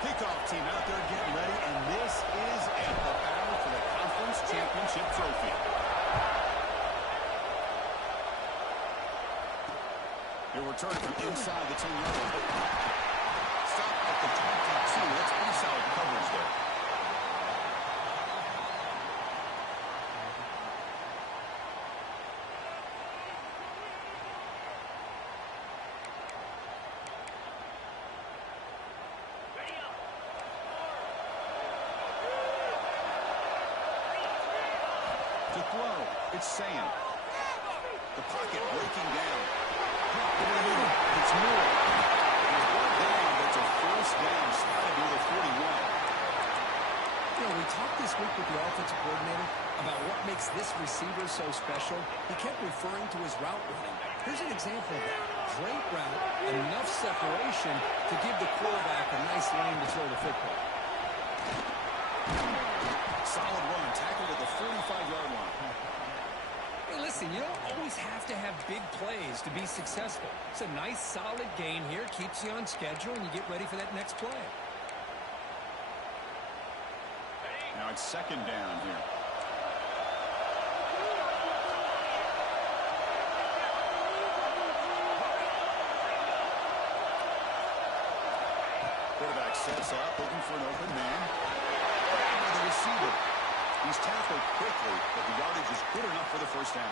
Kickoff team out there getting ready, and this is it, the battle for the conference championship trophy. He'll return from inside the 10-yard line. Stop at the 22. That's pretty solid coverage there. To throw, it's Sam. The pocket breaking down. It's Moore. He's brought down, but it's a first down, spotted near the 41. You know, we talked this week with the offensive coordinator about what makes this receiver so special. He kept referring to his route running. Here's an example of that. Great route, enough separation to give the quarterback a nice lane to throw the football. Solid run, tackled at the 45-yard line. Hey, listen, you don't always have to have big plays to be successful. It's a nice, solid gain here, keeps you on schedule, and you get ready for that next play. Now it's second down here. Quarterback sets up, looking for an open man. The receiver. He's tackled quickly, but the yardage is good enough for the first down.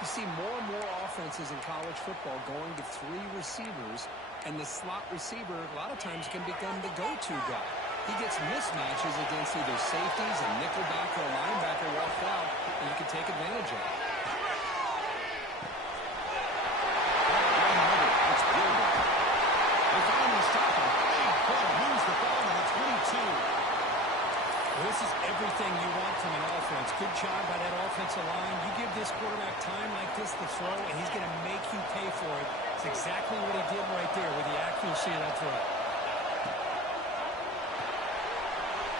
You see more and more offenses in college football going to 3 receivers, and the slot receiver a lot of times can become the go-to guy. He gets mismatches against either safeties, a nickelback, or a linebacker walked out, and you can take advantage of it. It's Gilbert. They finally stop him. Big play. Moves the ball to the 22. Well, this is everything you want from an offense. Good job by that offensive line. You give this quarterback time like this to throw, and he's going to make you pay for it. It's exactly what he did right there with the accuracy of that throw.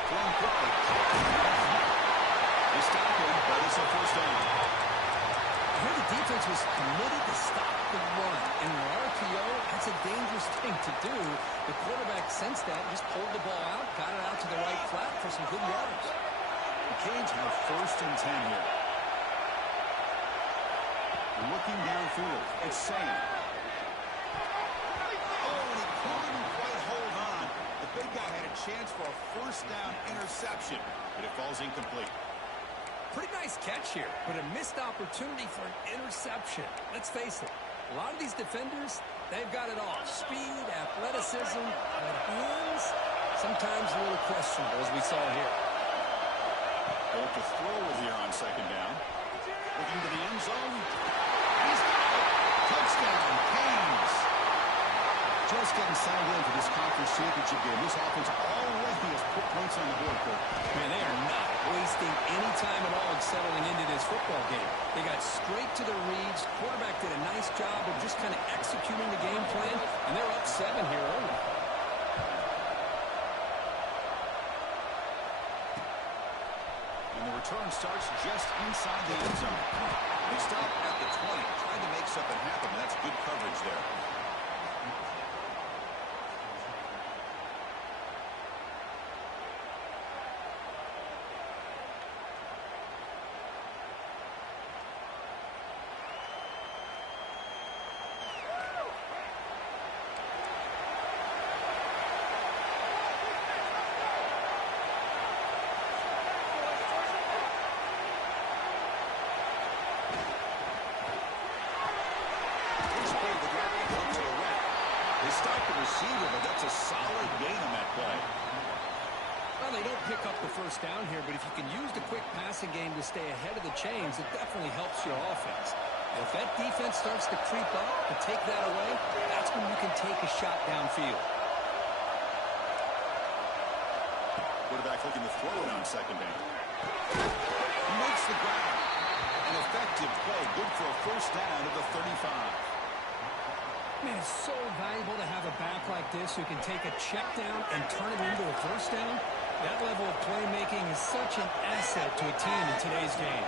Thrown quickly. They stop him, but it's a first down. Here the defense was committed to stop the run. And in an RPO, that's a dangerous thing to do. The quarterback sensed that, just pulled the ball out, got it out to the right flat for some good yards. The Canes have first and 10 here. Looking downfield, it's Sam. Oh, and he couldn't quite hold on. The big guy had a chance for a first down interception, but it falls incomplete. Pretty nice catch here, but a missed opportunity for an interception. Let's face it, a lot of these defenders, they've got it all. Speed, athleticism, but hands, sometimes a little questionable, as we saw here. Both to throw it here on second down. Looking to the end zone. He's got it. Touchdown, Canes. Just getting settled in for this conference championship game. This offense already has put points on the board, Coach. Man, they are not wasting any time at all in settling into this football game. They got straight to the reads. Quarterback did a nice job of just kind of executing the game plan, and they're up 7 here early. And the return starts just inside the end zone. They stop at the 20, trying to make something happen, and that's good coverage there. Receiver, but that's a solid gain on that play. Well, they don't pick up the first down here, but if you can use the quick passing game to stay ahead of the chains, it definitely helps your offense. And if that defense starts to creep up and take that away, that's when you can take a shot downfield. Quarterback looking to throw it on second down. He makes the grab. An effective play, good for a first down at the 35. Man, it's so valuable to have a back like this who can take a check down and turn it into a first down. That level of playmaking is such an asset to a team in today's game.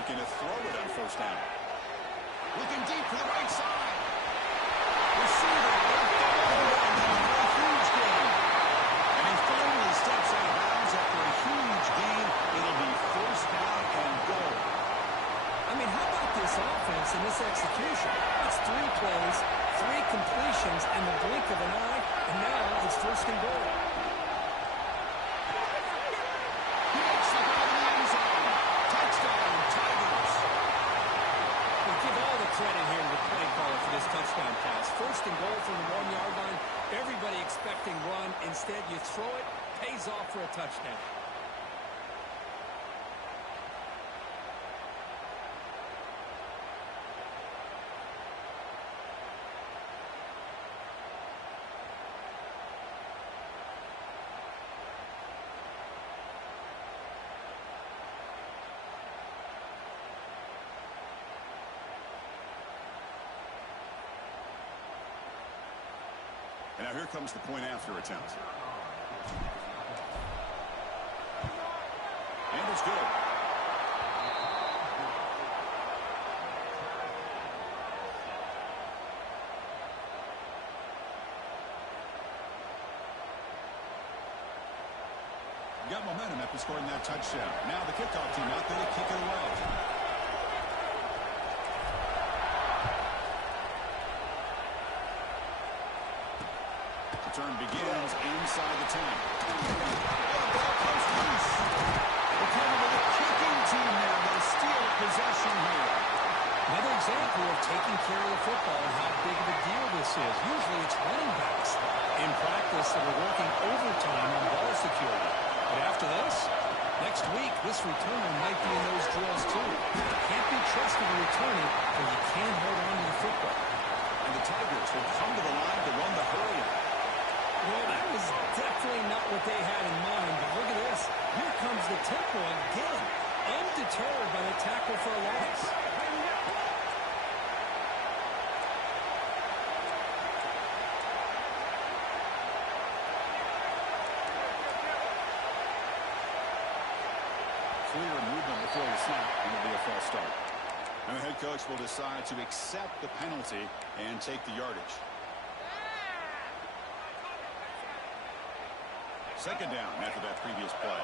Looking to throw it on first down. Looking deep for the right side. Receiver left open. A huge gain. And he finally steps out of bounds after a huge gain. It'll be first down and goal. I mean, how about this offense and this execution? It's 3 plays, 3 completions, and the blink of an eye, and now it's first and goal. He makes the grab in the end zone. Touchdown, Tigers. We give all the credit here to the play caller for this touchdown pass. First and goal from the 1-yard line. Everybody expecting run. Instead, you throw it, pays off for a touchdown. And now here comes the point after attempt. And it's good. Got momentum after scoring that touchdown. Now the kickoff team out there to kick it away. Return begins inside the 10. The ball comes loose. We're coming with a kicking team now that'll steal possession here. Another example of taking care of the football and how big of a deal this is. Usually it's running backs. In practice, they were working overtime on ball security. But after this, next week, this returner might be in those drills too. Can't be trusted to return it, but you can hold on to the football. And the Tigers will come to the line to run the hurry. Well, that was definitely not what they had in mind, but look at this. Here comes the tempo again, undeterred by the tackle for a loss. Clear movement before the snap, and it'll be a false start. And the head coach will decide to accept the penalty and take the yardage. Second down after that previous play.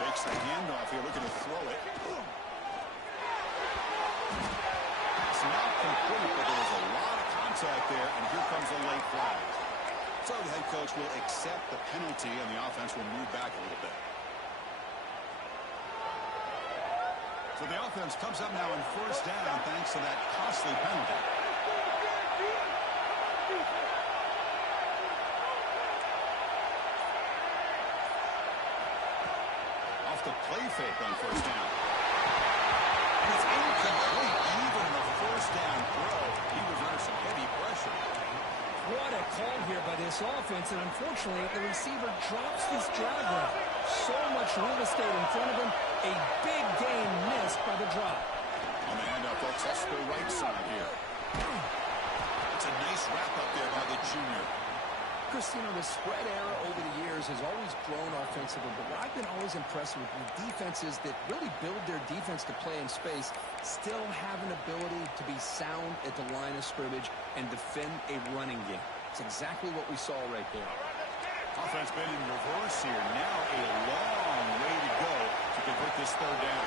Fakes the handoff here, looking to throw it. It's not complete, but there was a lot of contact there, and here comes a late flag. So the head coach will accept the penalty, and the offense will move back a little bit. So the offense comes up now in first down thanks to that costly penalty. Off the play fake on first down. And it's incomplete, even in a first down throw. He was under some heavy pressure. What a call here by this offense, and unfortunately, the receiver drops this drag route. So much real estate in front of him, a big gain missed by the drop. On the handoff, folks, that's the right side here. It's a nice wrap-up there by the junior. Chris, you know, the spread era over the years has always grown offensively, but what I've been always impressed with defenses that really build their defense to play in space still have an ability to be sound at the line of scrimmage and defend a running game. It's exactly what we saw right there. Offense been in reverse here. Now a long way to go to convert this third down.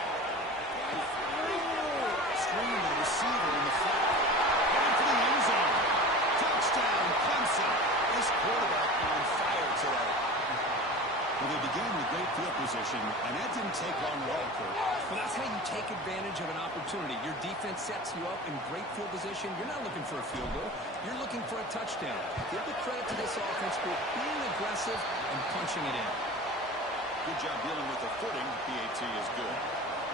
Screen to the receiver in the flat. Heading for the end zone. Touchdown, Clemson. This quarterback on fire today. Well, they began with great field position, and that didn't take long at all, Kurt. Well, that's how you take advantage of an opportunity. Your defense sets you up in great field position. You're not looking for a field goal. You're looking for a touchdown. Give the credit to this offense for being aggressive and punching it in. Good job dealing with the footing. PAT is good.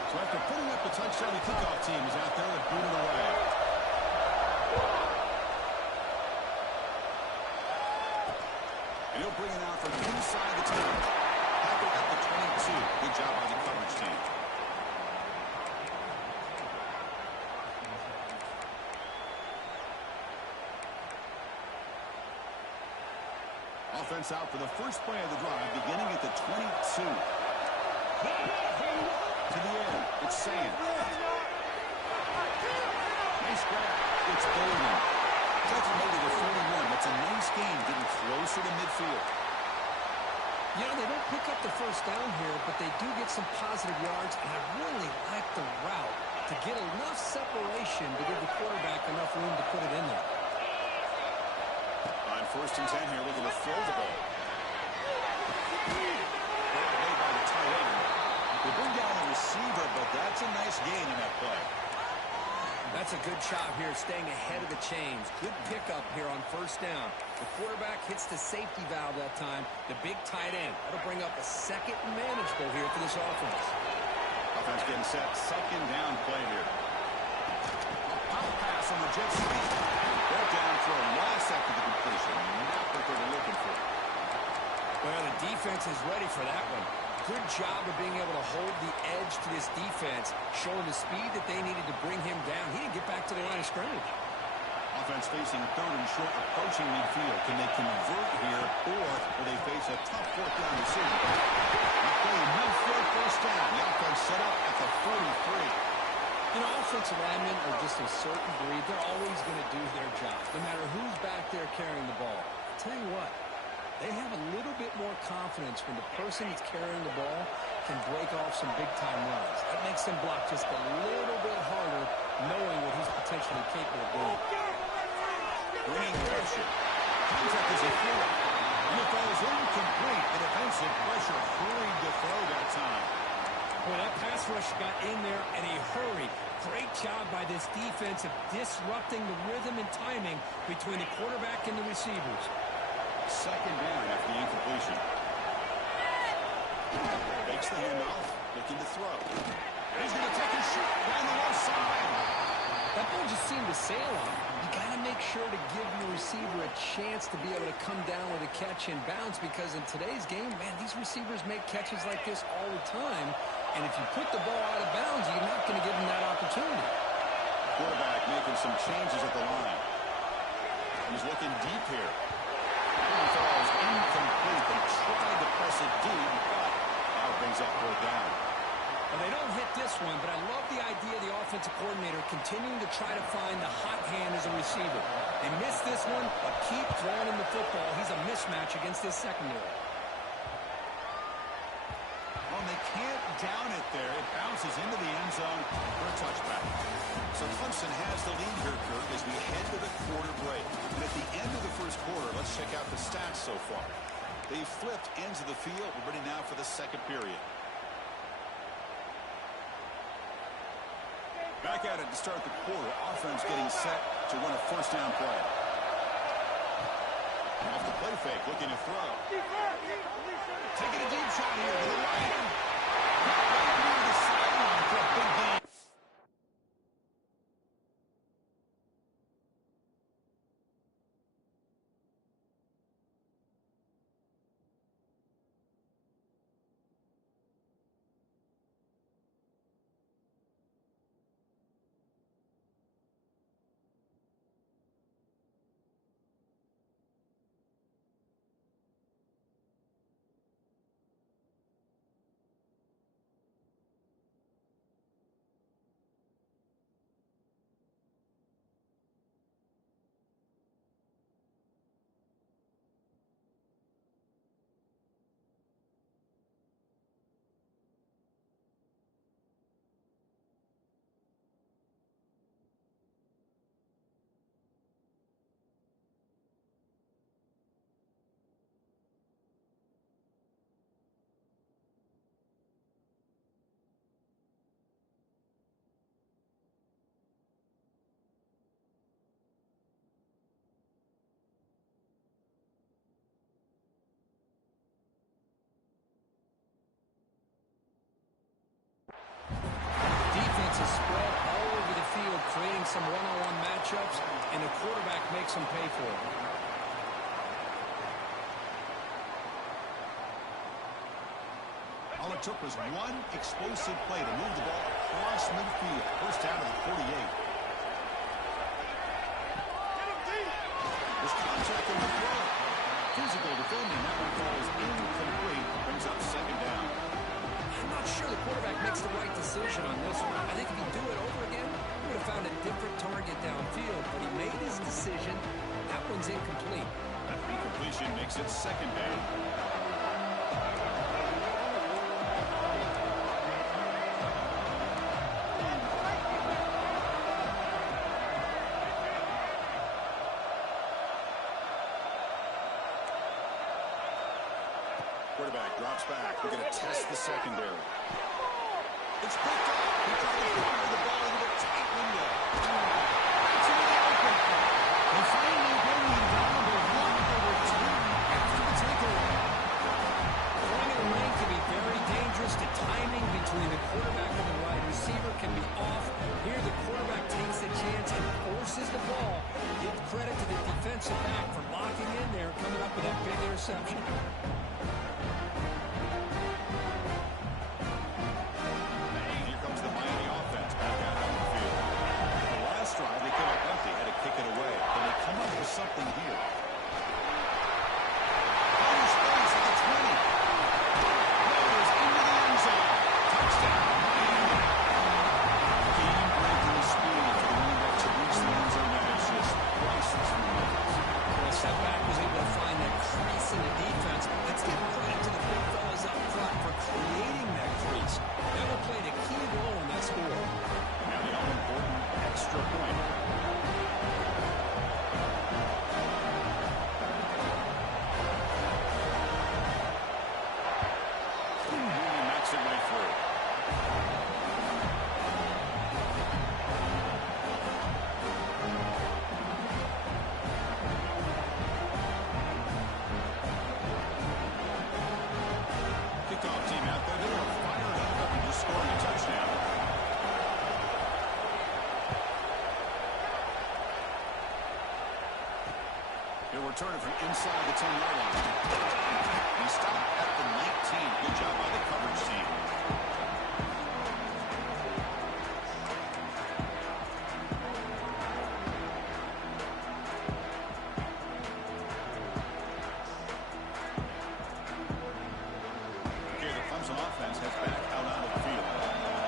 So after putting up the touchdown, the kickoff team is out there to boot it away. And he'll bring it out from inside the 10. Tackle at the 22. Good job by the coverage team. offense out for the first play of the drive, beginning at the 22. To the air. It's Sand. Nice grab. It's Golden. Doesn't make it to 41. That's a nice game, getting closer to midfield. You know, they don't pick up the first down here, but they do get some positive yards, and I really like the route to get enough separation to give the quarterback enough room to put it in there. On 1st and 10 here, looking to throw the ball. Made by the tight end. They bring down the receiver, but that's a nice gain in that play. That's a good job here, staying ahead of the chains. Good pickup here on 1st down. The quarterback hits the safety valve that time. The big tight end. That'll bring up a second and manageable here for this offense. Offense getting set. 2nd down play here. Pop pass on the jet sweep. They're down for a loss after the completion. Not what they were looking for. Well, the defense is ready for that one. Good job of being able to hold the edge to this defense, showing the speed that they needed to bring him down. He didn't get back to the line of scrimmage. Offense facing 3rd and short, approaching midfield. Can they convert here, or will they face a tough 4th down decision? Midfield 1st down. The offense set up at the 43. You know, offensive linemen are just a certain breed. They're always going to do their job, no matter who's back there carrying the ball. I'll tell you what, they have a little bit more confidence when the person that's carrying the ball can break off some big-time runs. That makes them block just a little bit harder, knowing what he's potentially capable of doing. Bringing pressure. Contact is a throw. And it falls incomplete. The defensive pressure hurried to throw that time. Well, that pass rush got in there in a hurry. Great job by this defense of disrupting the rhythm and timing between the quarterback and the receivers. 2nd down after the incompletion. Makes the handoff, looking to throw. He's going to take a shot down the left side. That ball just seemed to sail on him. You got to make sure to give your receiver a chance to be able to come down with a catch and bounce, because in today's game, man, these receivers make catches like this all the time. And if you put the ball out of bounds, you're not going to give them that opportunity. Quarterback making some changes at the line. He's looking deep here. It falls incomplete. They tried to press it deep, but now it brings up 4th down. Well, they don't hit this one, but I love the idea of the offensive coordinator continuing to try to find the hot hand as a receiver. They missed this one, but keep throwing him the football. He's a mismatch against this secondary. Well, they can't down it there. It bounces into the end zone for a touchback. So Clemson has the lead here, Kurt, as we head to the quarter break. And at the end of the 1st quarter, let's check out the stats so far. They flipped ends of the field. We're ready now for the 2nd period. Back at it to start the quarter. Offense getting set to run a 1st down play. Off the play fake, looking to throw. Taking a deep shot here to the right. Right near the sideline for a big gain. Creating some one-on-one matchups, and the quarterback makes them pay for it. All it took was one explosive play to move the ball across midfield. 1st down to the 48. There's contact on the throw. Physical defending. That one falls incomplete. Brings up second down. I'm not sure the quarterback makes the right decision on this one. I think if he'd do it over again, he would have found a different target downfield. But he made his decision. That one's incomplete. That incompletion makes it second down. Quarterback drops back. We're going to test the secondary. It's picked up. He tried to fire the ball into a tight window. It's into the open. They finally bring him down to 1/2 after the takeaway. Throwing a lane can be very dangerous. The timing between the quarterback and the wide receiver can be off. Here the quarterback takes a chance and forces the ball. Give credit to the defensive back for locking in there, coming up with that big interception. Here comes the Miami offense back out on the field. The last drive, they came up empty, had to kick it away. But they come up with something here. Outer space at the 20. Goes into the end zone. Touchdown, Miami. Game-breaking speed for the running back to reach the end zone. That is just priceless for the offense. Well, setback was able to find that crease in the defense. Let's give credit to the big fellas up front for creating that crease. That one played a key role in that score. Now the all-important extra point. He knocks it right through. Kickoff team out there. They are fired up after just scoring a touchdown. He'll return it from inside the 10-yard line. He stopped at the 19. Good job by the coverage team. Okay, the Clemson offense heads back out onto the field.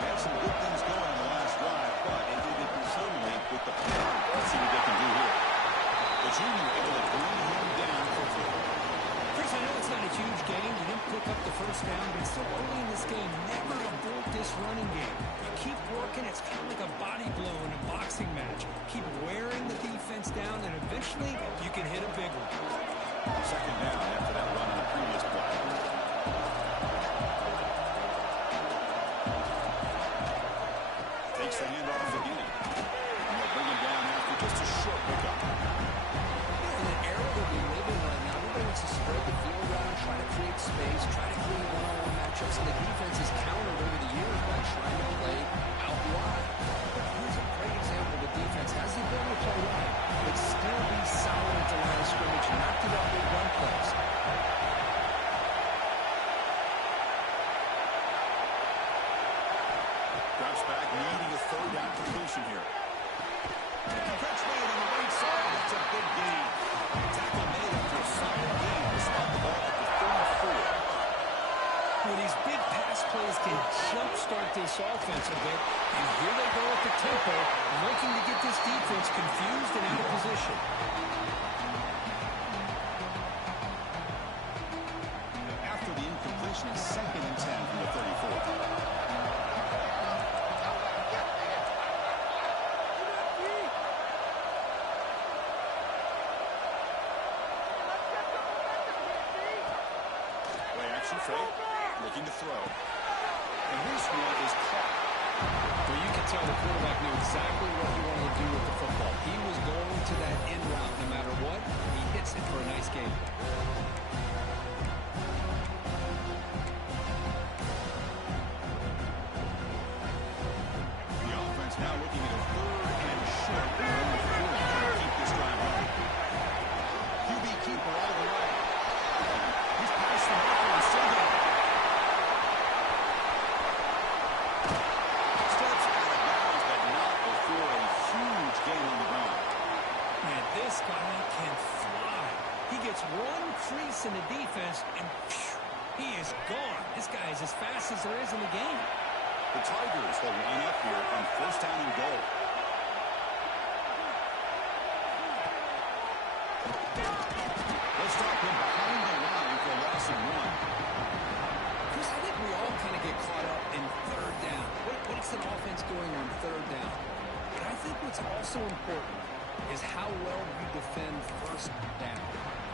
They had some good things going in the last drive, but it needed to be suddenly with the play. Let's see what they can do here. The junior able to bring him down quickly. Chris, I know it's not a huge game. You didn't pick up the first down, but it's still early in this game. Never abort this running game. You keep working. It's kind of like a body blow in a boxing match. Keep wearing the defense down, and eventually you can hit a big one. Second down after that run on the previous play. Takes the handoff again. And they'll bring him down after just a short pickup. In an era that we live in right now, everybody wants to spread the field around, try to create space, try to create one-on-one matchups, and the defense has countered over the years by trying to play out wide. But here's a great example. The defense has the ability to play wide, but still be solid at the line of scrimmage, not give up big run plays. Drops back, needing a third down completion here. Catch made on the right side. That's a big gain. Tackle made after a solid gain to stop the ball at the 34. Well, these big pass plays can jumpstart this offense a bit, and here they go at the tempo, looking to get this defense confused and out of position. After the incompletion, it's 2nd and 10 from the 34. Fake, looking to throw. And this one is caught. Well, you can tell the quarterback knew exactly what he wanted to do with the football. He was going to that end route no matter what. He hits it for a nice gain. The offense now looking at a 3rd and short. Trying to keep this drive on. QB keeper all the way. He's past the marker and still got it. Steps out of bounds, but not before a huge gain on the ground. Man, this guy can fly. He gets one gone. This guy is as fast as there is in the game. The Tigers will line up here on first down and goal. Let's stop him behind the line for a loss of 1. Chris, I think we all kind of get caught up in third down. What's an offense doing on third down? But I think what's also important is how well you defend first down.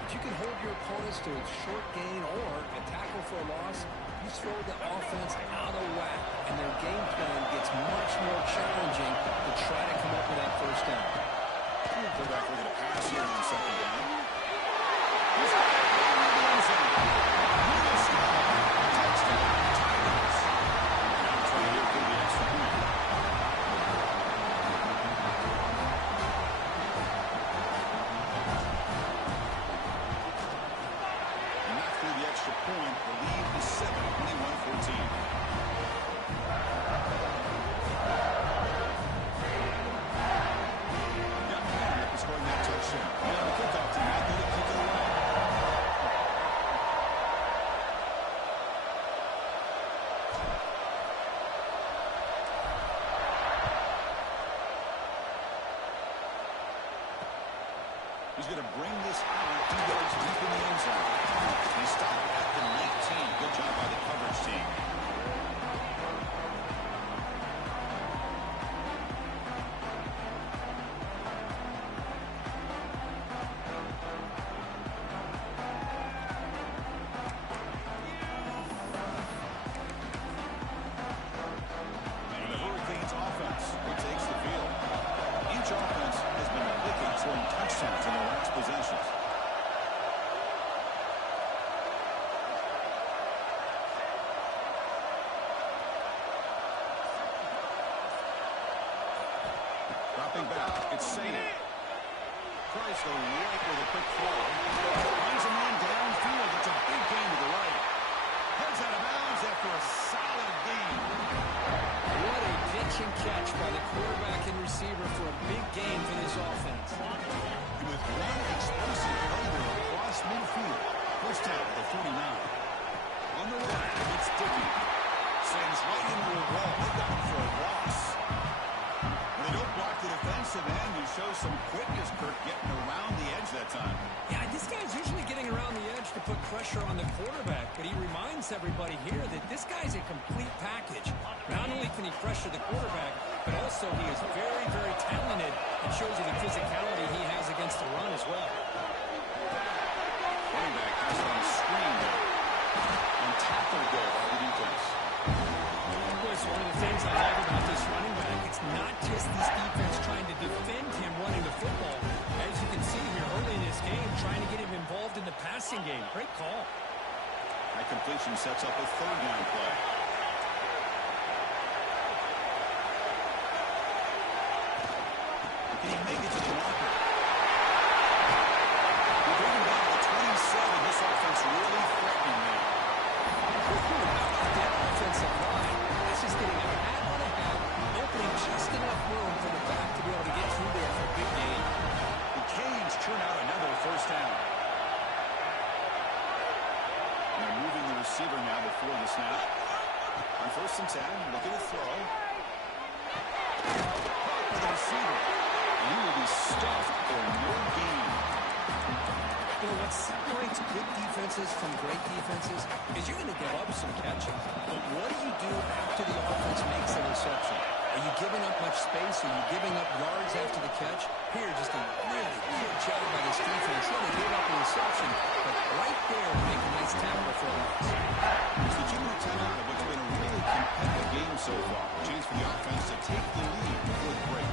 If you can hold your opponents to a short gain or a tackle for a loss, you throw the offense out of whack, and their game plan gets much more challenging to try to come up with that first down. Quarterback looking to pass here on second down. He's got it in the end zone. Touchdown, Tigers. Now trying to get the extra point. Not through the extra point. The lead is 7, 21-14. Scoring that touchdown. Yeah, the kickoff team not going to kick it away. He's going to bring this out 2 yards deep in the end zone. He stopped at the 19. Good job by the coverage team. Dropping back, it's Saints. Tries to right with a quick throw. Finds a man downfield. It's a big gain to the right. Heads out of bounds after a solid gain. What a pitch and catch by the quarterback and receiver for a big gain for this offense. With one explosive over across midfield. First down at the 49. On the right, it's Dickey. Sends right into a wall. They got him for a loss. They don't block the defensive end. He shows some quickness, Kirk, getting around the edge that time. Yeah, this guy's usually getting around the edge to put pressure on the quarterback, but he reminds everybody here that this guy's a complete package. Not only can he pressure the quarterback, but also he is very, very talented and shows you the physicality he has against the run as well. Running back has it on screen there. And tackle go by the defense. One of the things I love about this running back, it's not just this defense trying to defend him running the football. As you can see here early in this game, trying to get him involved in the passing game. Great call. That completion sets up a third down play. Can he make it to the marker? We bring him down to the 27. This offense really threatening now. How about that offensive line? Just getting a hat on a hat, opening just enough room for the back to be able to get through there for a big gain. The Canes turn out another first down. And they're moving the receiver now before the snap. On first and 10, looking to throw. For the receiver. And he will be stuffed for no gain. You know, what separates good defenses from great defenses is you're going to give up some catches. But what do you do after the offense makes the reception? Are you giving up much space? Are you giving up yards after the catch? Here, just a really good job by this defense. Yeah, they gave up the reception, but right there, make a nice tackle for a loss. It's the 2-minute timeout of what's been a really competitive game so far. Chance for the offense to take the lead before the break.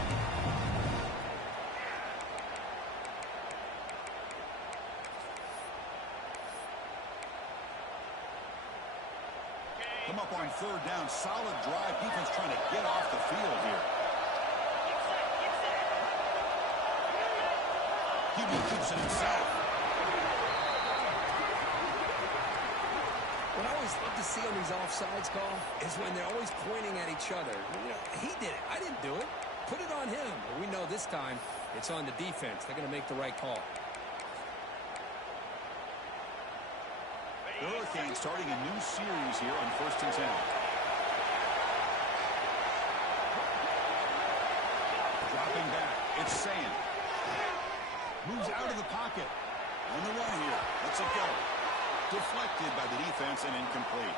Come up on third down. Solid drive. Defense trying to get off the field here. QB keeps it himself. What I always love to see on these offsides call is when they're always pointing at each other. You know, he did it. I didn't do it. Put it on him. But we know this time it's on the defense. They're going to make the right call. The Hurricanes starting a new series here on 1st and 10. Dropping back. It's Sam. Moves out of the pocket. On the run here. Let's it go. Deflected by the defense and incomplete.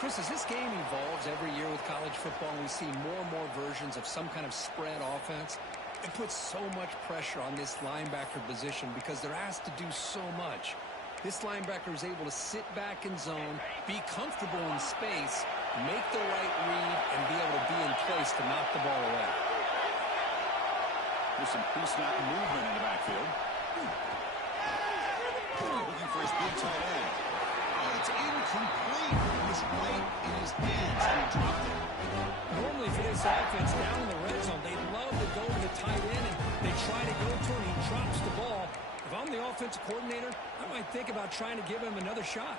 Chris, as this game evolves every year with college football, we see more and more versions of some kind of spread offense. It puts so much pressure on this linebacker position because they're asked to do so much. This linebacker is able to sit back in zone, be comfortable in space, make the right read, and be able to be in place to knock the ball away. There's some pre-snap movement in the backfield. Looking for his big tight end. Oh, it's incomplete. It was right in his hands, and he dropped it. Normally for this offense, down in the red zone, they love to go to the tight end, and they try to go to him. He drops the ball. If I'm the offensive coordinator, I might think about trying to give him another shot.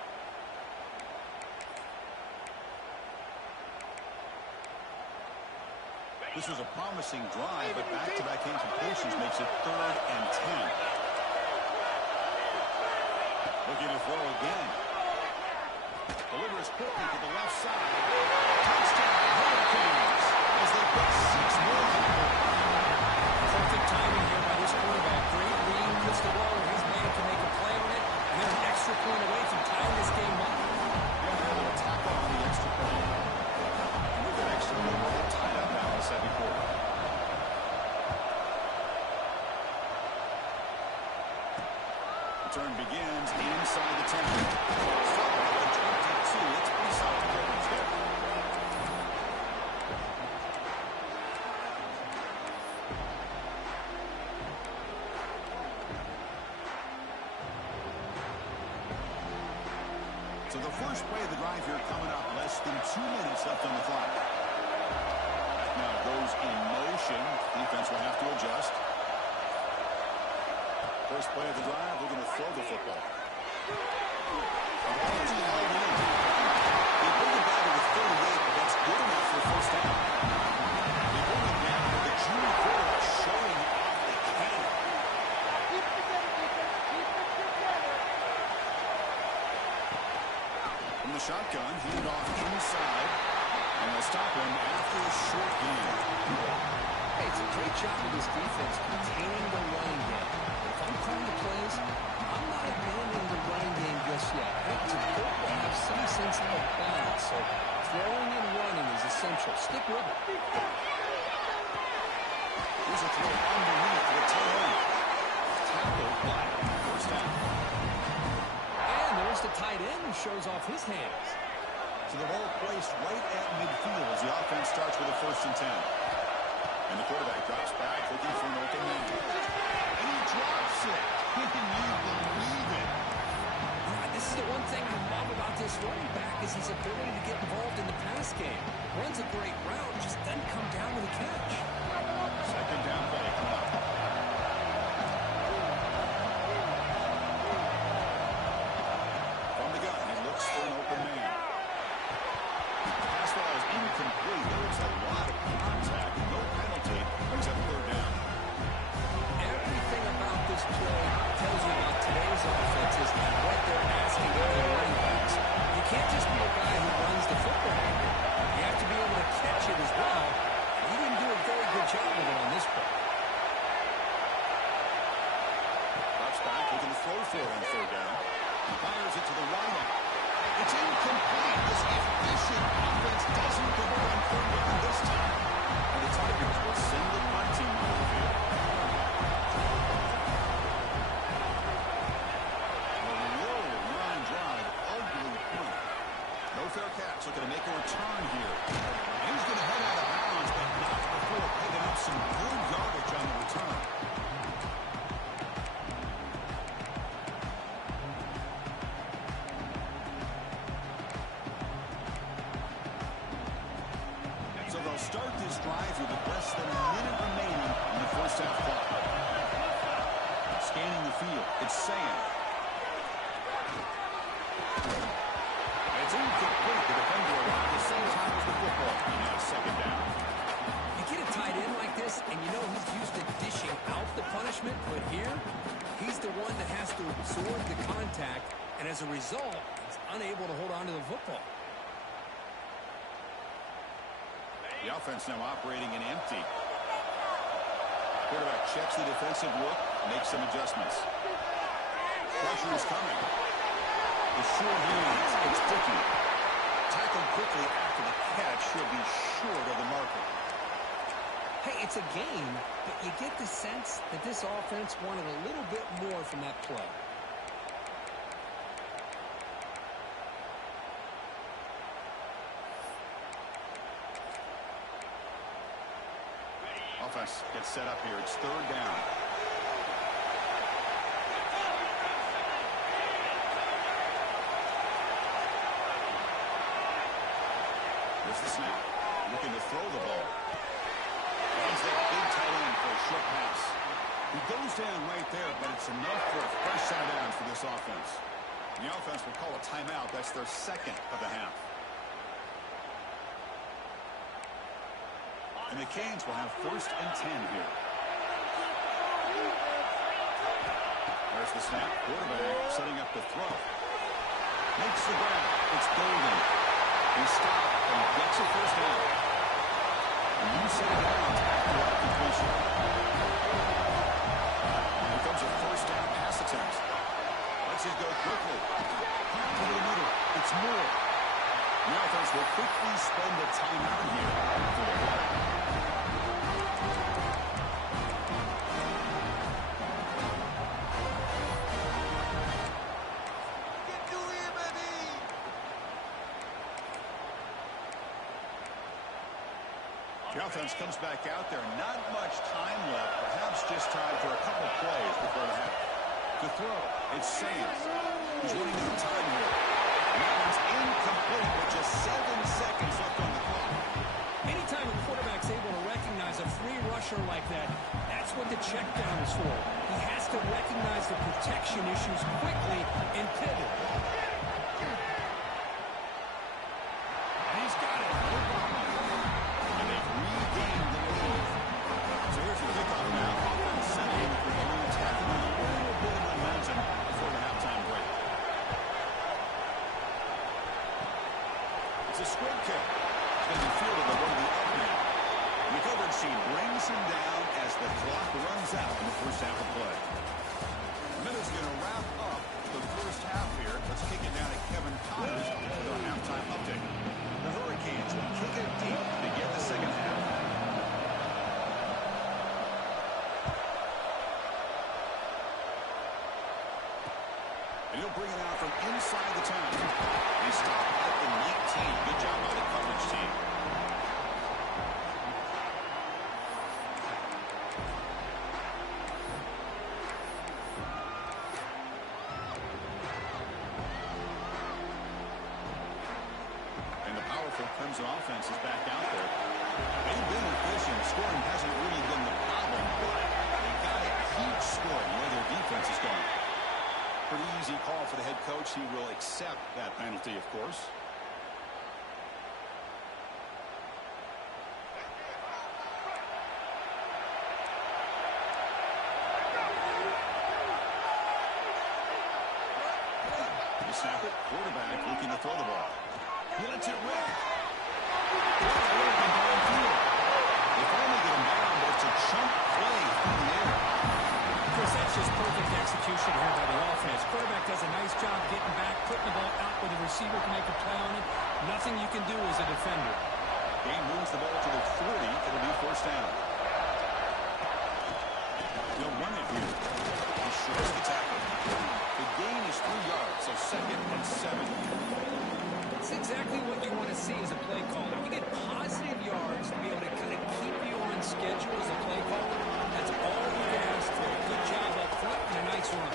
This was a promising drive, but back-to-back incompletions makes it 3rd and 10. Looking to throw again. Delivers quickly to the left side. Touchdown, Hurricanes, as they put 6 more on the board. Perfect timing here by this quarterback. Great read, puts the ball where his man can make a play on it, and they're an extra point away from tying this game up. They'll be able to tack on the extra point. And with that extra point, we're tied up now in the second quarter. Return begins inside the 10. Stop at the 22. It's pretty solid coverage there. So the first play of the drive here coming up. Less than 2 minutes left on the clock. Now goes in motion. Defense will have to adjust. First play of the drive, we're going to throw the football. They bring it back to the 38, but that's good enough for a first down. They bring it down with the junior quarterback showing off the cannon. From the shotgun, handed off inside, and they'll stop him after a short gain. Hey, it's a great job of this defense containing the running game. If I'm calling the plays, I'm not abandoning the running game just yet. It's important to have some sense of balance, so throwing and running is essential. Stick with it. Here's a throw underneath the tail end. Tackled by first down. And there's the tight end who shows off his hands. So the ball placed right at midfield as the offense starts with a 1st and 10. And the quarterback drops back looking for an open man. And he drops it. Can you believe it? This is the one thing I love about this running back is his ability to get involved in the pass game. Runs a great route, just doesn't come down with a catch. Second down play coming up. From the gun, he looks for an open man. Pass ball is incomplete. There was a lot of contact. No penalty. Except 3rd down. Everything about this play tells you about today's offenses and what they're asking of their running backs. You can't just be a guy who runs the football. You have to be able to catch it as well. And he didn't do a very good job of it on this play. Drops back, looking to throw for it on 3rd down. He fires it to the wideout. It's incomplete. This efficient offense doesn't convert on 3rd down this time. And the Tigers will send the punt team out of the field. A low line drive, ugly punt. No fair catch, looking to make a return here. And he's going to head out of bounds, but not before picking up some good yardage on the return. So they'll start this drive with less than a minute remaining in the first half clock. Scanning the field, it's Sam. It's incomplete. The defender around the same time as the football. And now 2nd down. You get a tight end like this, and you know he's used to dishing out the punishment, but here, he's the one that has to absorb the contact And as a result, he's unable to hold on to the football. The offense now operating in empty. Quarterback checks the defensive look, makes some adjustments. Pressure is coming. The short hands, it's Dickey. Tackled quickly after the catch, should be short of the marker. Hey, it's a game, but you get the sense that this offense wanted a little bit more from that play. Offense gets set up here. It's third down. Here's the snap. Looking to throw the ball. Finds that big tight end for a short pass. He goes down right there, but it's enough for a first set of downs for this offense. The offense will call a timeout. That's their second of the half. And the Canes will have 1st and 10 here. There's the snap. Quarterback setting up the throw. Makes the grab. It's Golden. He stopped and gets a first down. And you set it down after that completion. Here comes a first down pass attempt. Lets it go quickly. To the middle. It's Moore. The offense will quickly spend the timeout here for the play. The offense comes back out there. Not much time left. Perhaps just time for a couple plays before the half. To throw, it's Sands. He's running out of time here. That one's incomplete with just 7 seconds left on the clock. Anytime a quarterback's able to recognize a free rusher like that, that's what the check down is for. He has to recognize the protection issues quickly and pivot. And he's got it. And they've regained the lead. So here's the kickoff now. Offense setting for the attacking a little bit of momentum before the halftime break. It's a squib kick. It's going to be fielded by one of the up men. And the coverage team brings him down as the clock runs out in the first half of play. The minute's going to wrap up the first half here. Let's kick it down to Kevin Connors with our halftime update. The Hurricanes will kick it deep to begin the second half. And he'll bring it out from inside the 10. He stopped at the 19. Good job by the coverage team. And the powerful Crimson offense is back out there. They've been efficient. Scoring hasn't really been the problem, but they got to keep scoring where their defense is going. Pretty easy call for the head coach. He will accept that penalty, of course. You snap it. Quarterback looking to throw the ball. He lets it rip. They finally get him down, but it's a chunk play in the air. Chris, that's just perfect execution here by the offense. Quarterback does a nice job getting back, putting the ball out where the receiver can make a play on it. Nothing you can do as a defender. Game moves the ball to the 40. It'll be first down. They'll run it here. He shorts the tackle. The gain is 3 yards, so 2nd and 7. That's exactly what you want to see as a play caller. You get positive yards to be able to kind of keep you on schedule as a play caller. That's all you can ask for. Good job up front and a nice run.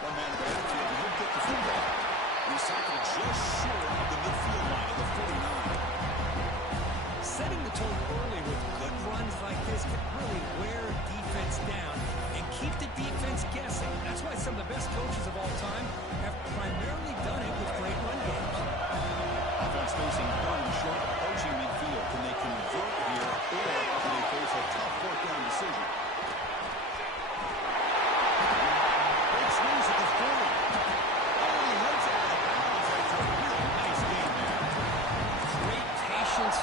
One man in the backfield, and he'll get the football. He's tackled just short of the midfield line of the 49. Setting the tone early with good runs like this can really wear defense down and keep the defense guessing. That's why some of the best coaches of all time have primarily done it with great run games. Offense facing 3rd and short, approaching midfield. Can they convert here, or do they face a tough 4th down decision?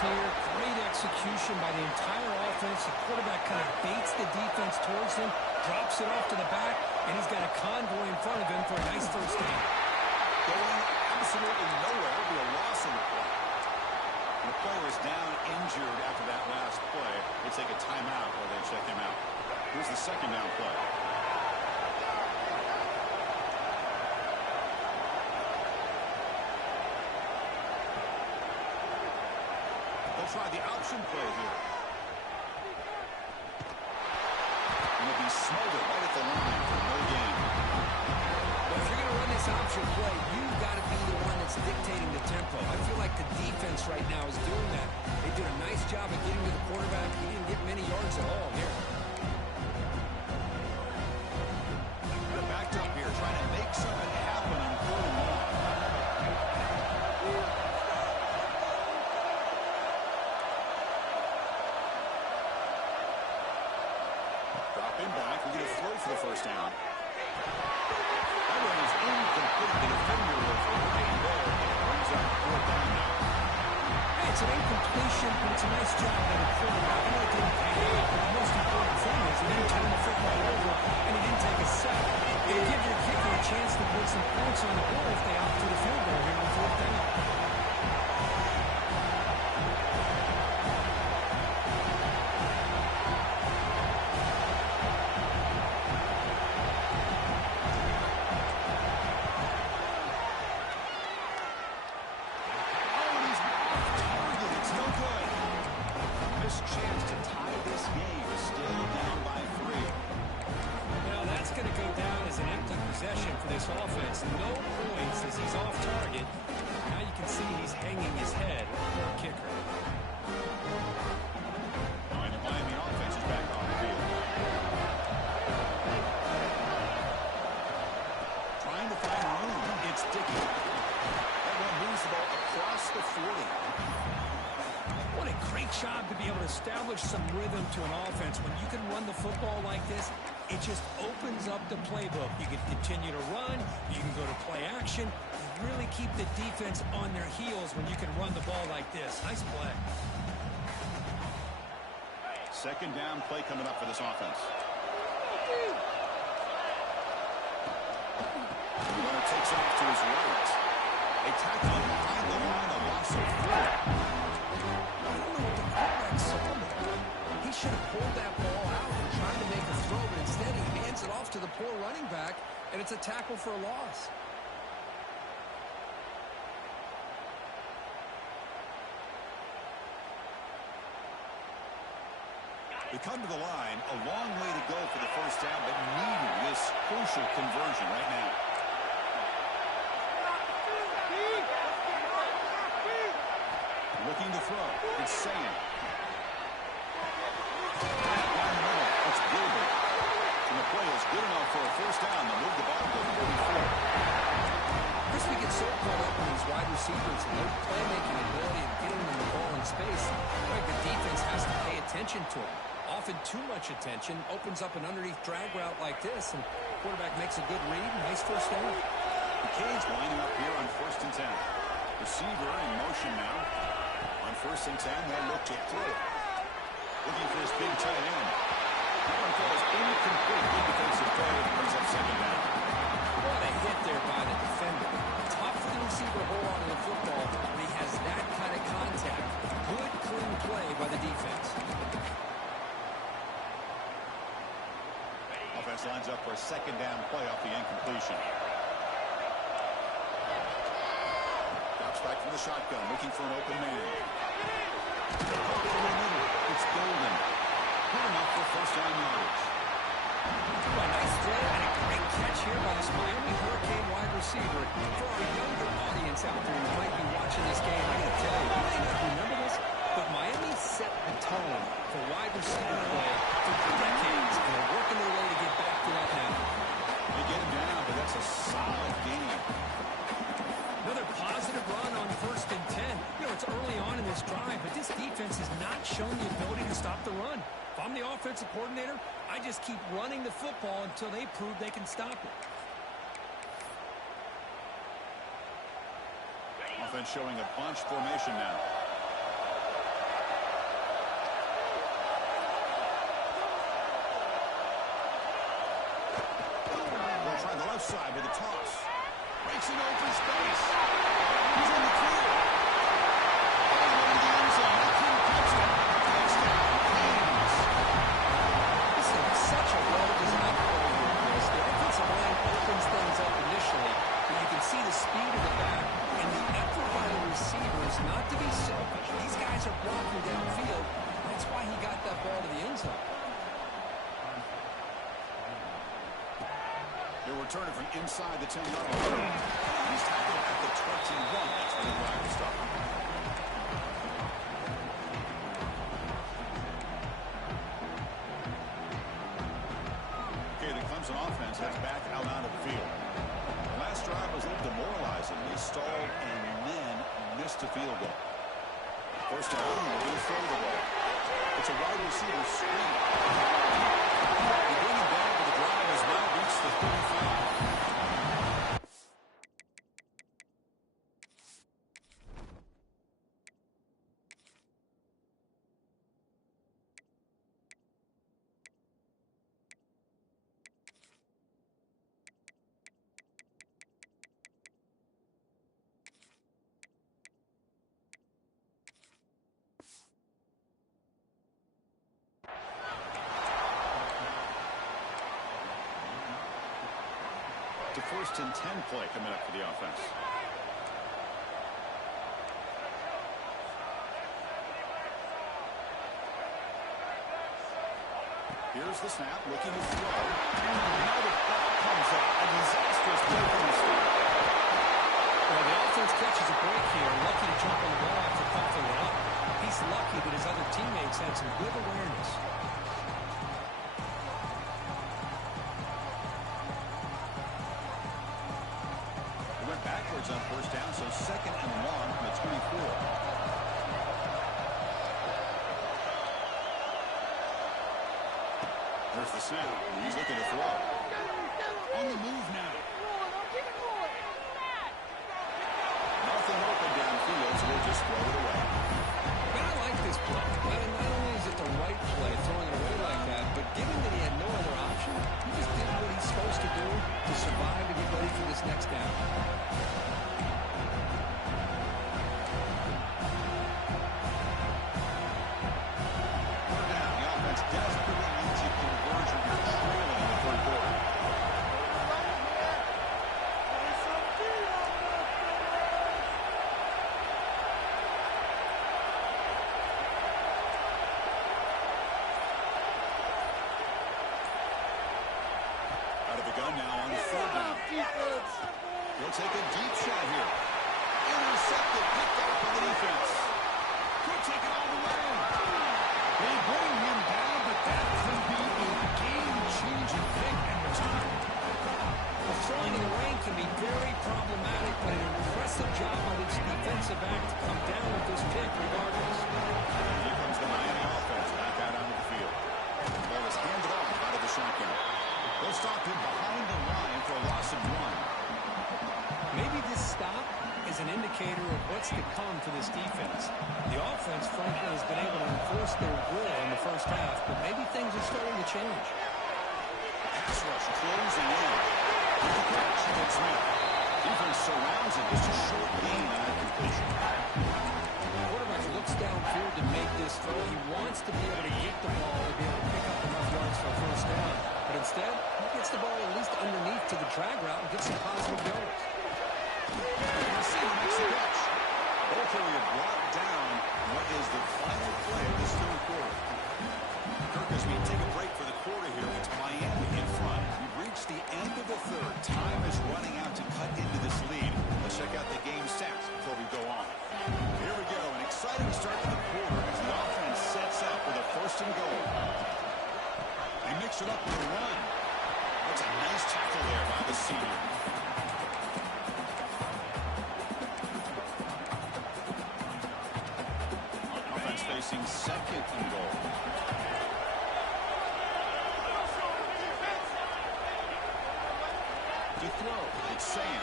here. Great execution by the entire offense. The quarterback kind of baits the defense towards him, drops it off to the back, and he's got a convoy in front of him for a nice first down. Going absolutely nowhere. It'll be a loss in the play. The player is down injured after that last play. They take a timeout or they check him out. Here's the second down play. They'll try the option play here. And it'll be smothered right at the line for no gain. Well, if you're going to run this option play, you've got to be the one that's dictating the tempo. I feel like the defense right now is doing that. They did a nice job of getting to the quarterback. He didn't get many yards at all here. They're backed up here, trying to make something happen on 4th and 1. Dropping back, we're going to throw for the first down. That one is incomplete. The defender was right there. It brings up 4th down now. Hey, it's an incompletion, but it's a nice job by the quarterback. I know it didn't pay off, but the most important thing is he didn't turn the football over, and he didn't take a sack. It'll give your kicker a chance to put some points on the board if they opt for the field goal here on 4th down. Chance to tie this game, still down by 3. Now that's going to go down as an empty possession for this offense. No points as he's off target. Now you can see he's hanging his head. Poor kicker. And the Miami offense is back on the field. Trying to find room. It's Dickey. That one moves the ball across the 40. What a great job to be able to establish some rhythm to an offense. When you can run the football like this, it just opens up the playbook. You can continue to run. You can go to play action. You really keep the defense on their heels when you can run the ball like this. Nice play. Second down play coming up for this offense. The runner takes off to his right. A tackle behind the line, a loss of 4. He should have pulled that ball out and tried to make a throw, but instead he hands it off to the poor running back, and it's a tackle for a loss. They come to the line, a long way to go for the first down, but needing this crucial conversion right now. Looking to throw. It's Sam. It's Gilbert. And the play is good enough for a first down. They'll move the ball to 44. Chris, we get so caught up on these wide receivers and their playmaking ability and getting them the ball in space. Right, the defense has to pay attention to them. Often too much attention opens up an underneath drag route like this, and the quarterback makes a good read. Nice first down. The Canes lining up here on 1st and 10. Receiver in motion now. On 1st and 10, they'll look to throw. Looking for his big tight end. That one falls incomplete. Good defensive play. Brings up second down. What a hit there by the defender. Tough for the receiver to hold on to the football, but he has that kind of contact. Good, clean play by the defense. Offense lines up for a second down play off the incompletion. Drops back from the shotgun, looking for an open man. It's Golden. Good enough for first down yardage. A nice throw and a great catch here by this Miami Hurricane wide receiver. For our younger audience out there who might be watching this game, I got to tell you, you may not remember this, but Miami set the tone for wide receiver play for decades, and they're working their way to get back to that now. They get him down, but that's a solid game. Another positive run on 1st and 10. You know, it's early on in this drive, but this defense has not shown the ability to stop the run. If I'm the offensive coordinator, I just keep running the football until they prove they can stop it. Offense showing a bunch formation now. side with a toss. Breaks an open space. He's in the clear. All the way to the end zone. They couldn't catch him. Touchdown, Kings. This is such a well-designed play here, Chris. The offensive line opens things up initially, but you can see the speed of the back and the effort by the receivers not to be selfish. These guys are blocking downfield. That's why he got that ball to the end zone. They'll return it from inside the 10-yard line. He's tackled at the 21. That's where the flag will stop. Okay, the Clemson offense heads back out onto the field. The last drive was a little demoralizing. They stalled and then missed a field goal. First down, they're going to throw the ball. It's a wide receiver screen. They bring him down, but the drive has now reached the 35. The first and 10 play coming up for the offense. Here's the snap, looking to throw. Now the ball comes up. A disastrous play from the start. Well, the offense catches a break here, lucky to jump on the ball after coughing it up. He's lucky that his other teammates had some good awareness. Backwards on first down, so second and long from the 24. There's the snap. He's looking to throw. On the move now. Nothing open downfield, so we'll just throw it away. But I like this play. Not only is it the right play, throwing it away like that, but given that he had no other option, he just did what he's supposed to do to survive and get ready for this next down. He'll take a deep shot here. Intercepted, picked up by the defense. Could take it all the way. They bring him down, but that could be a game-changing pick and return. Well, throwing in the rain can be very problematic, but an impressive job by this defensive back to come down with this pick regardless. Here comes the Miami offense back out onto the field. The ball is handed off out of the shotgun. They'll stop him behind the line for a loss of 1. Maybe this stop is an indicator of what's to come for this defense. The offense, frankly, has been able to enforce their will in the first half, but maybe things are starting to change. Pass rush closing in. With the catch, Ed Smith. Defense surrounds him. Just a short gain on that completion. The quarterback looks downfield to make this throw. He wants to be able to get the ball to be able to pick up enough yards for a first down. But instead, he gets the ball at least underneath to the drag route and gets some positive yards. Ball carrier brought down what is the final play of this third quarter. Kirk, as we take a break for the quarter here, it's Miami in front. We've reached the end of the third. Time is running out to cut into this lead. Let's check out the game stats before we go on. Here we go. An exciting start to the quarter as the offense sets up with a first and goal. They mix it up with a run. That's a nice tackle there by the senior. Offense facing second and goal. To throw, it's Sam.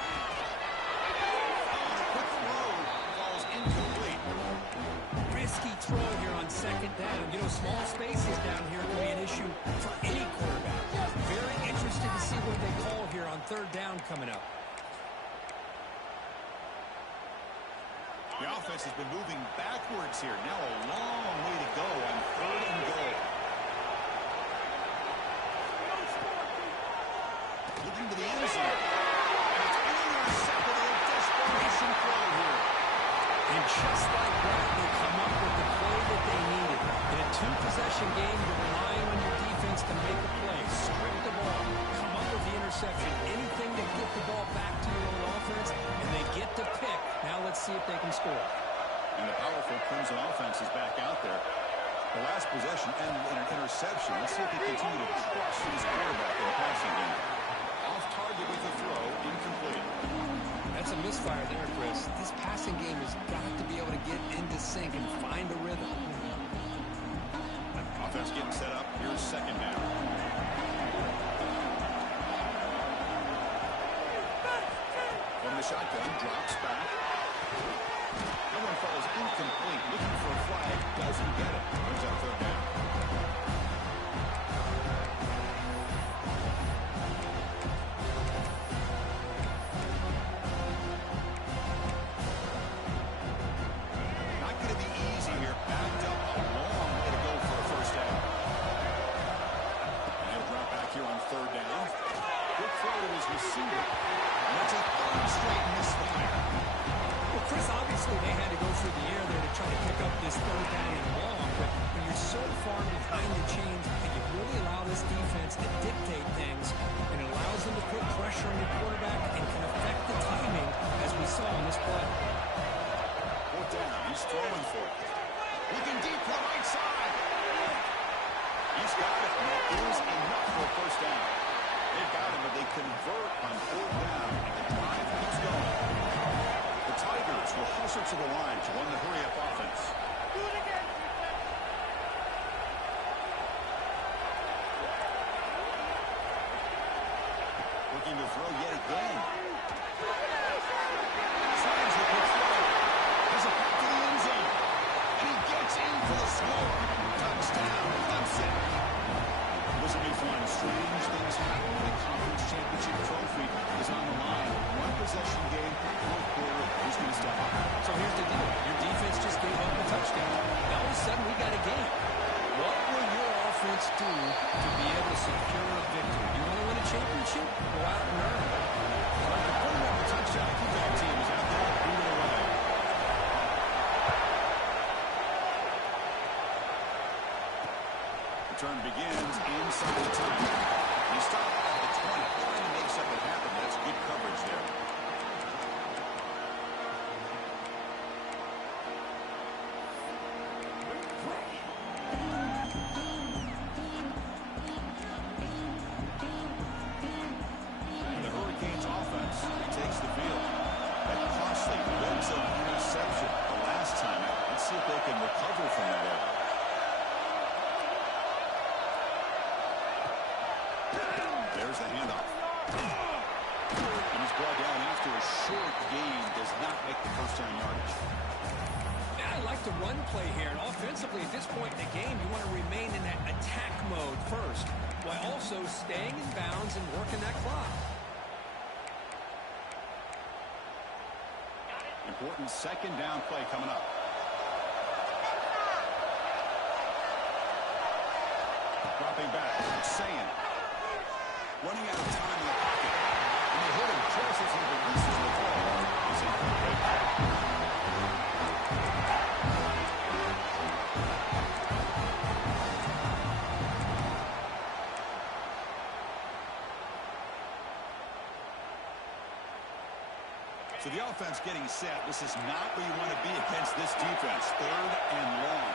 Quick throw falls incomplete. Risky throw here on second down. You know, small spaces down here can be an issue for any quarterback. Very interested to see what they call here on third down coming up. The offense has been moving backwards here. Now a long way to go on third and goal. Looking to the end zone. And it's intercepted a desperation throw here. And just like that, they come up with the play that they needed. In a two-possession game, you're relying on your defense to make a play. Strip the ball. Come up with the interception. Anything to get the ball back to your own offense, and they get to pick. Now let's see if they can score. And the powerful Crimson offense is back out there. The last possession ended in an interception. Let's see if they continue to trust his quarterback in the passing game. Off target with the throw, incomplete. That's a misfire there, Chris. This passing game has got to be able to get into sync and find a rhythm. Offense getting set up. Here's second down. From the shotgun, drops back. That one falls incomplete. Looking for a flag. Doesn't get it. Brings up third down. Not going to be easy here. Backed up a long way to go for a first down. And he'll drop back here on third down. Good throw to his receiver. And that's a third straight misfire. Well, Chris, obviously they had to go through the air there to try to pick up this third down and long, but when you're so far behind the chains, you really allow this defense to dictate things, and it allows them to put pressure on your quarterback and can affect the timing, as we saw in this play. Fourth down, he's throwing for it. Looking deep to the right side. He's got it, and that is enough for a first down. They've got him, but they convert on fourth down, and the drive keeps going. The Tigers will hustle to the line to run the hurry-up offense. Do it again. Looking to throw yet again. Tries the quick throw. Has it back to the end zone. And he gets in for the score. Touchdown, Clemson. This will be fun. Strange things happen when a conference championship trophy is on the line. One possession game, fourth quarter, who's going to step up? So here's the deal. Your defense just gave up a touchdown. Now all of a sudden we got a game. What will your offense do to be able to secure a victory? You want to win a championship? Go out and earn it. Well, the quarterback touchdown kickoff team is out there, boot it away. Return begins inside the time. He stopped at the 20, trying to make something happen. That's good coverage there. And the Hurricanes offense takes the field. That costly red zone interception the last time. Let's see if they can recover from that error. There's the handoff. And he's brought down after a short gain. Does not make the first down yardage. Yeah, I like the run play here. And offensively, at this point in the game, you want to remain in that attack mode first, while also staying in bounds and working that clock. Important second down play coming up. Dropping back. Saying. Running out of time in the pocket. And they hit him. Traces and releases the ball. He's incomplete. So the offense getting set. This is not where you want to be against this defense. Third and long.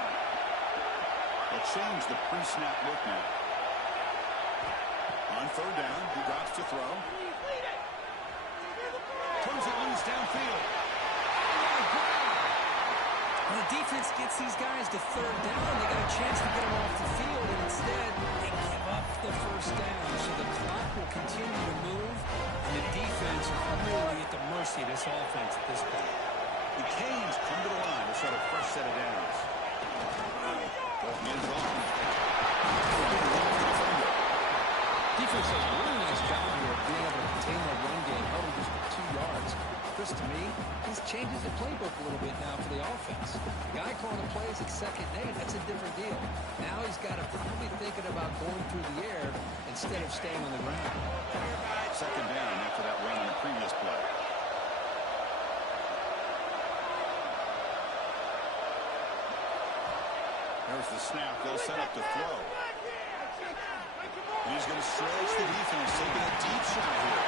They'll change the pre-snap look now. On third down, he drops to throw. Turns it loose downfield. When the defense gets these guys to third down, they got a chance to get them off the field, and instead they give up the first down. So the clock will continue to move, and the defense is really at the mercy of this offense at this point. The Canes come to the line to start a fresh set of downs. Hands off. Defense does a really nice job here of being able to contain that run game, held him just for 2 yards. Chris, to me, this changes the playbook a little bit now for the offense. The guy calling the plays at 2nd and 8, that's a different deal. Now he's got to probably thinking about going through the air instead of staying on the ground. 2nd down after that run in the previous play. There's the snap. They'll set up to throw. And he's going to stretch the defense, taking a deep shot here.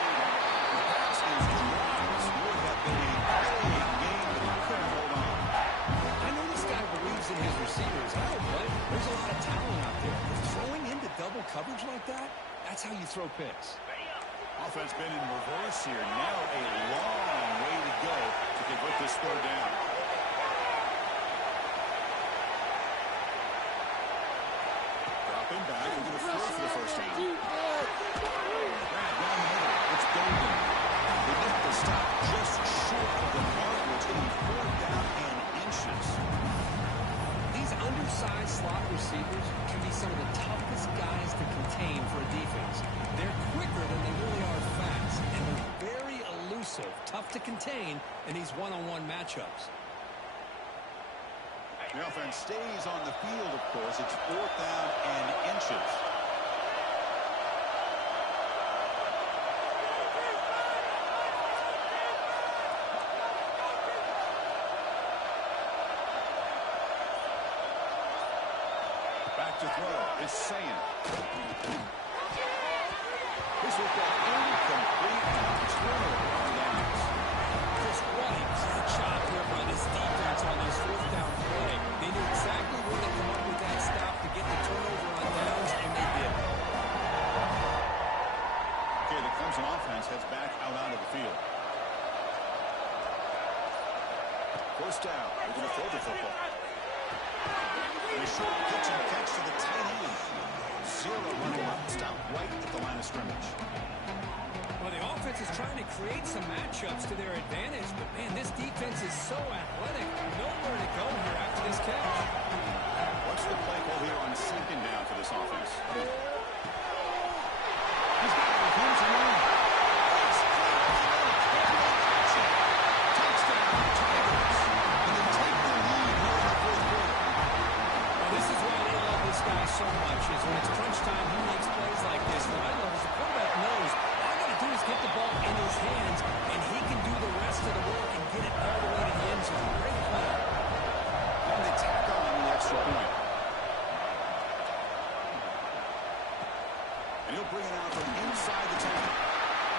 The pass is long. This would have been a great game, but he couldn't hold on. I know this guy believes in his receivers. I don't blame him. There's a lot of talent out there. But throwing into double coverage like that, that's how you throw picks. Offense been in reverse here. Now a long way to go to convert this 3rd down. Dropping back. We're going to throw for the 1st down. Right down the middle. It's Golden. They get the stop just short of the mark. We're taking 4th down and inches. These undersized slot receivers can be some of the toughest guys to contain for a defense. They're quicker than they really are fast, and they're very elusive, tough to contain in these one-on-one matchups. The offense stays on the field, of course. It's 4th down and inches. Back to throw is Saying. This will go incomplete turnover on downs. Chris, what a great job here by this defense on this 4th down play. They knew exactly where to come up with that stop to get the turnover on downs, and they did. Okay, the Clemson offense heads back out onto the field. 1st down. They're going to throw the football. And a short pitch and catch to the tight end. 0 running up. Stop right at the line of scrimmage. Well, the offense is trying to create some matchups to their advantage, but, man, this defense is so athletic. Nowhere to go here after this catch. What's the play call here on 2nd down for this offense? He's got it with him tonight. Touchdown, Tigers. And they take the lead here in the 4th quarter. Well, this is why they love this guy so much, is when it's crunch time, he makes plays like this. What I love is the quarterback knows all I got to do is get the ball in his hands, and he can do the rest of the work and get it all the way to the end zone. Great play. And they tack on the extra point. And he'll bring it out from inside the 10.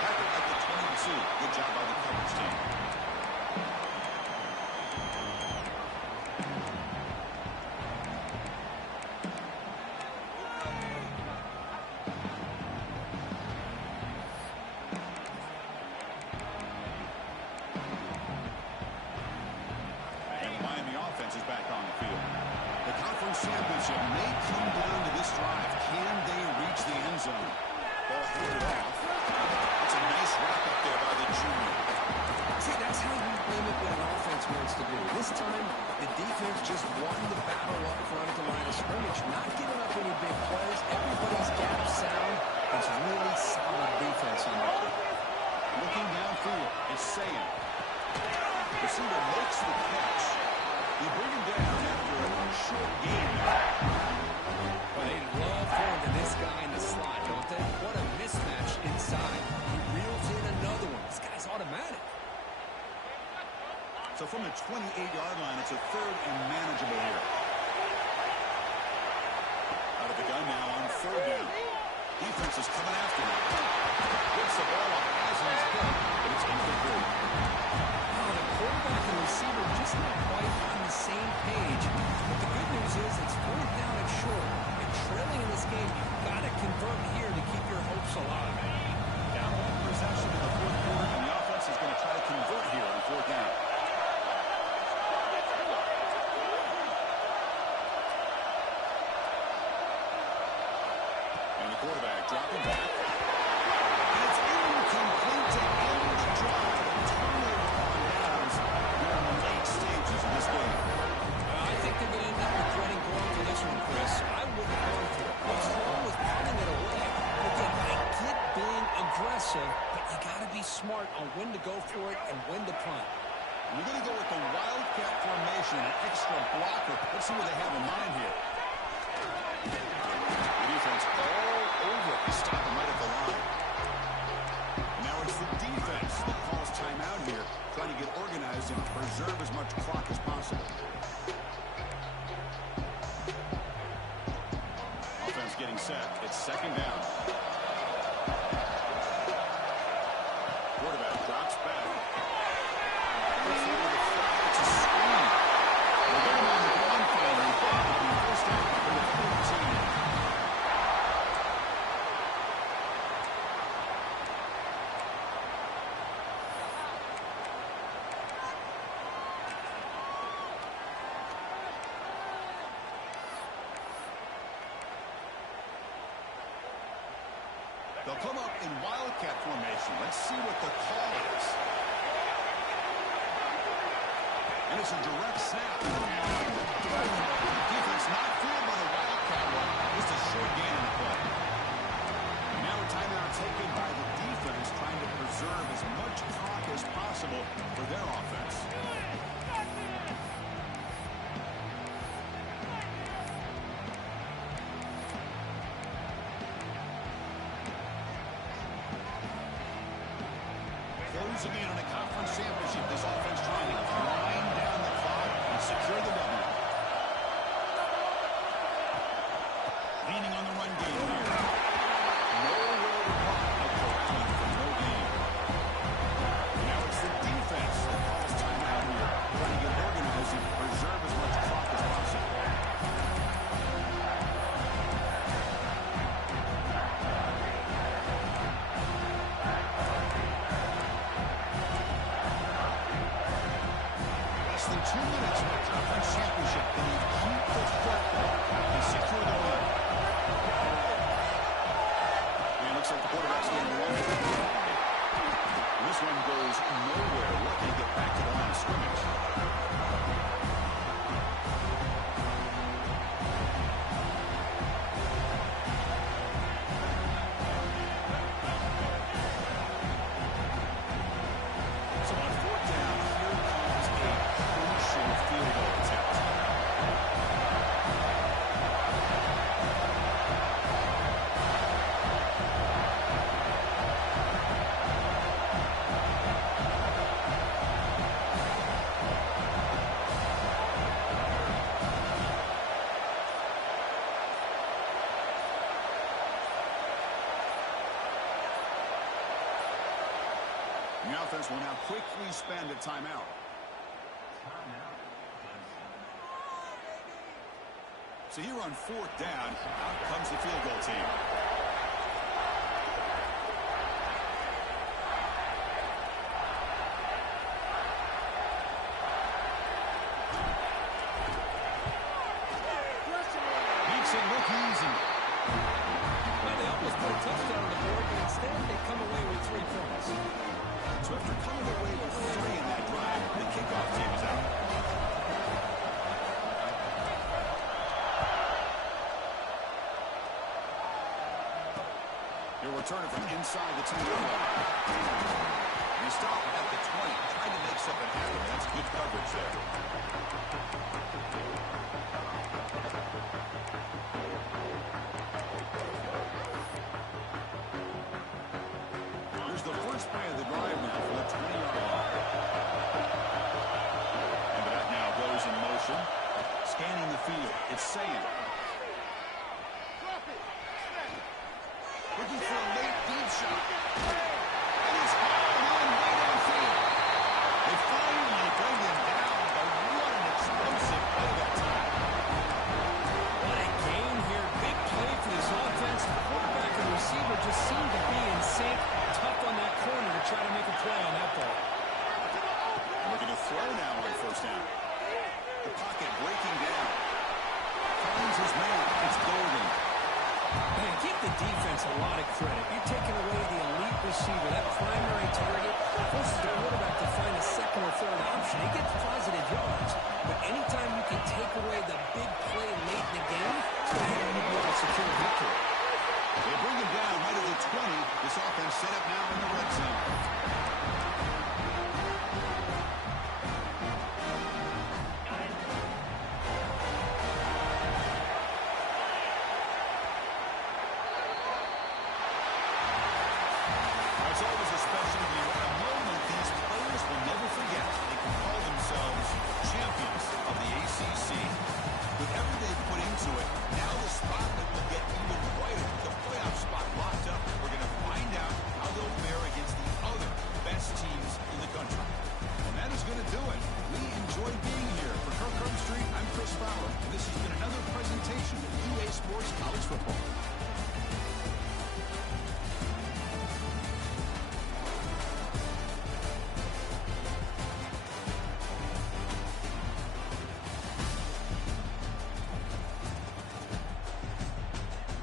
Packer at the 22. Good job by the coverage team. Is back on the field. The conference championship may come down to this drive. Can they reach the end zone? Ball handed off. It's a nice wrap up there by the junior. See, that's how you limit what an offense wants to do. This time, the defense just won the battle up front at the line of scrimmage, not giving up any big plays. Everybody's gap sound. It's really solid defense on that. Looking downfield is Saying. Receiver makes the catch. You bring him down after a short game. Well, they love going to this guy in the slot, don't they? What a mismatch inside. He reels in another one. This guy's automatic. So from the 28-yard line, it's a 3rd and manageable here. Out of the gun now on 3rd down. Defense is coming after him. Gets the ball off Haslam's hip, but it's incomplete. The quarterback and receiver just not quite on the same page. But the good news is it's 4th down and short. And trailing in this game, you've got to convert here to keep your hopes alive. Down 1 possession in the 4th quarter, and the offense is going to try to convert here on 4th down. And the quarterback dropping back. And it's incomplete to end the drive. Turnover on downs. for a blocker. Let's see what they have in mind here. The defense all over. He stopped him right at the line. Now it's the defense that calls timeout here, trying to get organized and preserve as much clock as possible. Offense getting set. It's second down. Quarterback drops back. Looks over the flat. It's a screen. They'll get him on the ground finally. First down for the 15. They'll come up in wildcat formation. Let's see what the call is. And it's a direct snap. Defense not fooled by the wildcat run. Just a short gain in the play. Now a timeout taken by the defense, trying to preserve as much clock as possible for their offense. Closing in on a conference championship, this offense trying to grind down the clock and secure the W. Leaning on the run game here. Nowhere to run. For no gain. Now it's the defense that calls timeout here, trying to get organized and preserve as much clock as possible. Less than 2 minutes for a conference championship. Can you keep the football and secure the win? And it looks like the quarterback's going to run. This one goes nowhere. Lucky to get back to the line of scrimmage. So on fourth down, here comes a crucial field goal attempt. The offense will now quickly spend a timeout. So here on fourth down, out comes the field goal team. Makes it look easy. Well, they almost put a touchdown on the board, but instead they come away with 3 points. So after coming away with 3 in that drive, the kickoff team is out. He'll return it from inside the 10-yard line. He stopped at the 20, trying to make something happen. That's good coverage there. Here's the first play of the drive now for the 20-yard line. And that now goes in motion. Scanning the field. It's Sam. Looking for a late deep shot. And it's hauled in way downfield. They finally bring him down, but what an explosive play that time. What a game here. Big play for this offense. The quarterback and receiver just seem to be in sync. Tough on that corner to try to make a play on that ball. Looking to throw now on first down. The pocket breaking down. Finds his man. It's Golden. Man, give the defense a lot of credit. You're taking away the elite receiver, that primary target, forces the quarterback to find a second or third option. He gets